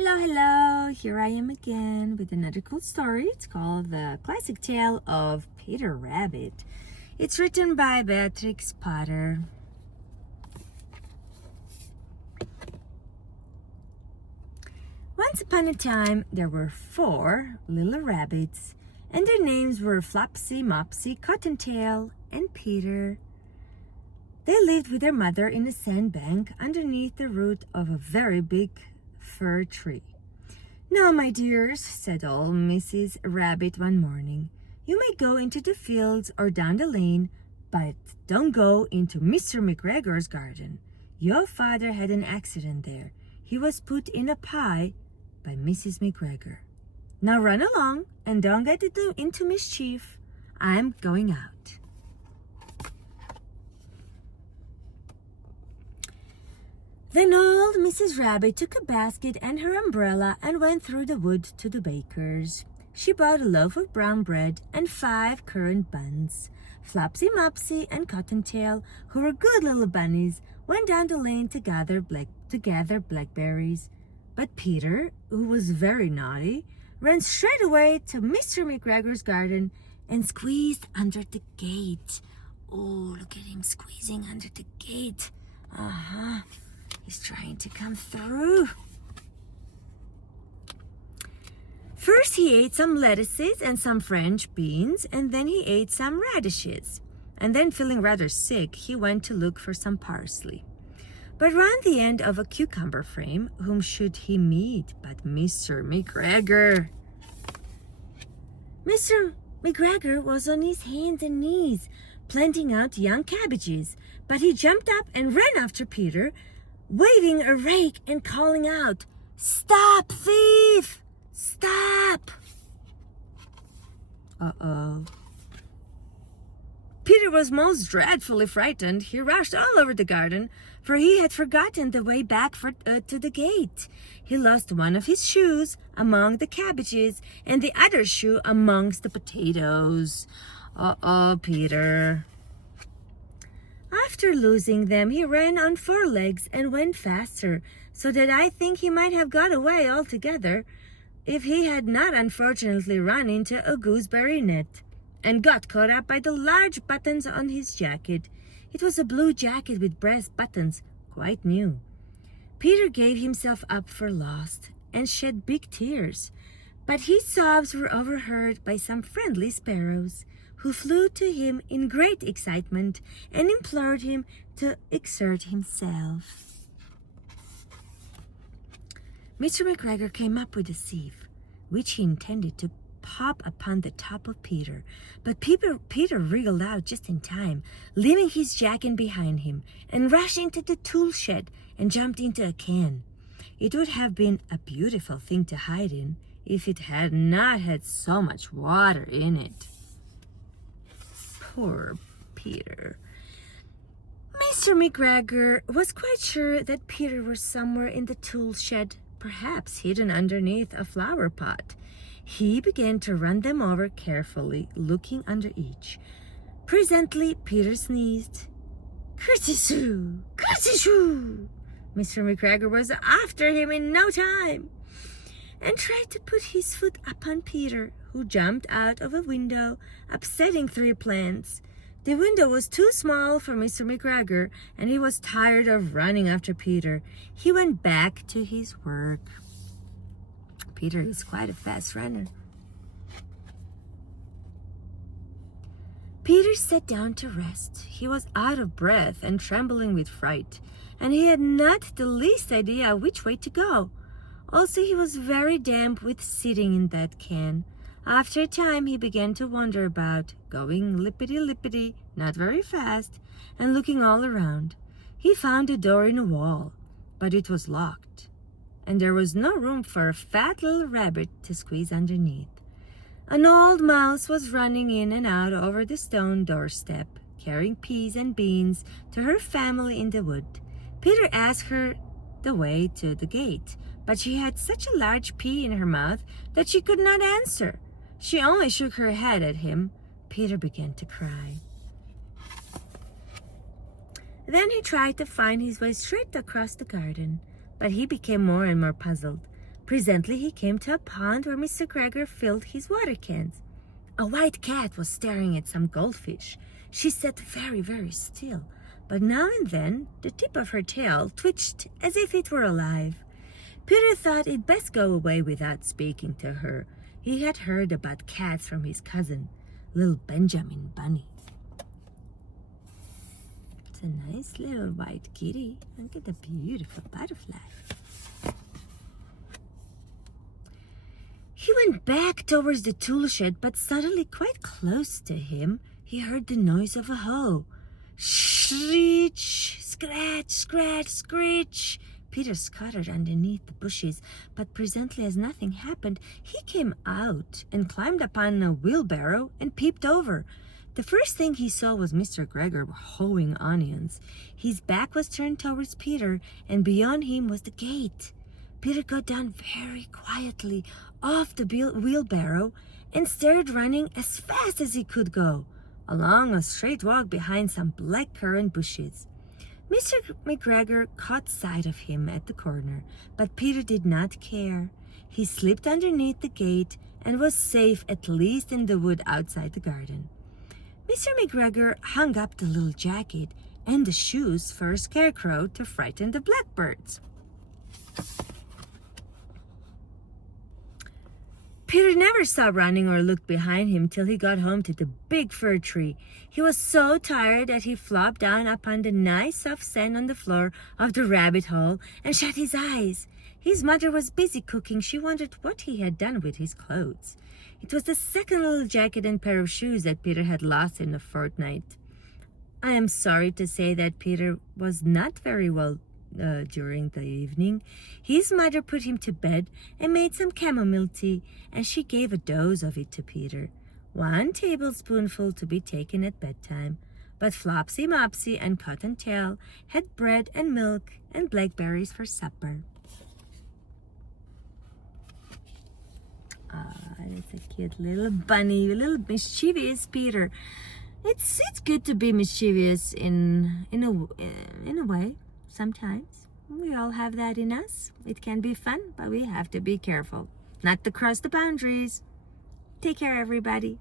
Hello, here I am again with another cool story. It's called The Classic Tale of Peter Rabbit. It's written by Beatrix Potter. Once upon a time, there were 4 little rabbits, and their names were Flopsy, Mopsy, Cottontail, and Peter. They lived with their mother in a sandbank underneath the root of a very big fir tree. "Now, my dears," said old Mrs. Rabbit one morning, "you may go into the fields or down the lane, but don't go into Mr. McGregor's garden. Your father had an accident there. He was put in a pie by Mrs. McGregor. Now run along and don't get into mischief. I'm going out." Then old Mrs. Rabbit took a basket and her umbrella and went through the wood to the baker's. She bought a loaf of brown bread and 5 currant buns. Flopsy, Mopsy, and Cottontail, who were good little bunnies, went down the lane to gather blackberries. But Peter, who was very naughty, ran straight away to Mr. McGregor's garden and squeezed under the gate. Oh, look at him squeezing under the gate. He's trying to come through. First he ate some lettuces and some French beans, and then he ate some radishes. And then, feeling rather sick, he went to look for some parsley. But round the end of a cucumber frame, whom should he meet but Mr. McGregor? Mr. McGregor was on his hands and knees, planting out young cabbages, but he jumped up and ran after Peter, waving a rake and calling out, "Stop, thief! Stop!" Peter was most dreadfully frightened. He rushed all over the garden, for he had forgotten the way back to the gate. He lost one of his shoes among the cabbages and the other shoe amongst the potatoes. Peter. After losing them, he ran on 4 legs and went faster, so that I think he might have got away altogether if he had not unfortunately run into a gooseberry net and got caught up by the large buttons on his jacket. It was a blue jacket with brass buttons, quite new. Peter gave himself up for lost and shed big tears, but his sobs were overheard by some friendly sparrows, who flew to him in great excitement and implored him to exert himself. Mr. McGregor came up with a sieve, which he intended to pop upon the top of Peter, but Peter wriggled out just in time, leaving his jacket behind him, and rushed into the tool shed and jumped into a can. It would have been a beautiful thing to hide in if it had not had so much water in it. Poor Peter. Mr. McGregor was quite sure that Peter was somewhere in the tool shed, perhaps hidden underneath a flower pot. He began to run them over carefully, looking under each. Presently, Peter sneezed. "Curtsy-shoo! Curtsy-shoo!" Mr. McGregor was after him in no time, and tried to put his foot upon Peter, who jumped out of a window, upsetting 3 plants. The window was too small for Mr. McGregor, and he was tired of running after Peter. He went back to his work. Peter is quite a fast runner. Peter sat down to rest. He was out of breath and trembling with fright, and he had not the least idea which way to go. Also, he was very damp with sitting in that can. After a time, he began to wander about, going lippity-lippity, not very fast, and looking all around. He found a door in a wall, but it was locked, and there was no room for a fat little rabbit to squeeze underneath. An old mouse was running in and out over the stone doorstep, carrying peas and beans to her family in the wood. Peter asked her the way to the gate, but she had such a large pea in her mouth that she could not answer. She only shook her head at him. Peter began to cry. Then he tried to find his way straight across the garden, but he became more and more puzzled. Presently he came to a pond where Mr. Gregor filled his water cans. A white cat was staring at some goldfish. She sat very, very still, but now and then the tip of her tail twitched as if it were alive. Peter thought it best go away without speaking to her. He had heard about cats from his cousin, little Benjamin Bunny. It's a nice little white kitty. Look at the beautiful butterfly. He went back towards the tool shed, but suddenly quite close to him, he heard the noise of a hoe. Screech, scratch, scratch, screech. Peter scuttered underneath the bushes, but presently, as nothing happened, he came out and climbed upon a wheelbarrow and peeped over. The first thing he saw was Mr. Gregor hoeing onions. His back was turned towards Peter, and beyond him was the gate. Peter got down very quietly off the wheelbarrow and started running as fast as he could go, along a straight walk behind some blackcurrant bushes. Mr. McGregor caught sight of him at the corner, but Peter did not care. He slipped underneath the gate and was safe, at least in the wood outside the garden. Mr. McGregor hung up the little jacket and the shoes for a scarecrow to frighten the blackbirds. Peter never stopped running or looked behind him till he got home to the big fir tree. He was so tired that he flopped down upon the nice soft sand on the floor of the rabbit hole and shut his eyes. His mother was busy cooking. She wondered what he had done with his clothes. It was the second little jacket and pair of shoes that Peter had lost in a fortnight. I am sorry to say that Peter was not very well during the evening. His mother put him to bed and made some chamomile tea, and she gave a dose of it to Peter. 1 tablespoonful to be taken at bedtime. But Flopsy, Mopsy, and Cottontail had bread and milk and blackberries for supper. That's a cute little bunny, a little mischievous Peter. It's good to be mischievous in a way. Sometimes we all have that in us. It can be fun, but we have to be careful not to cross the boundaries. Take care, everybody.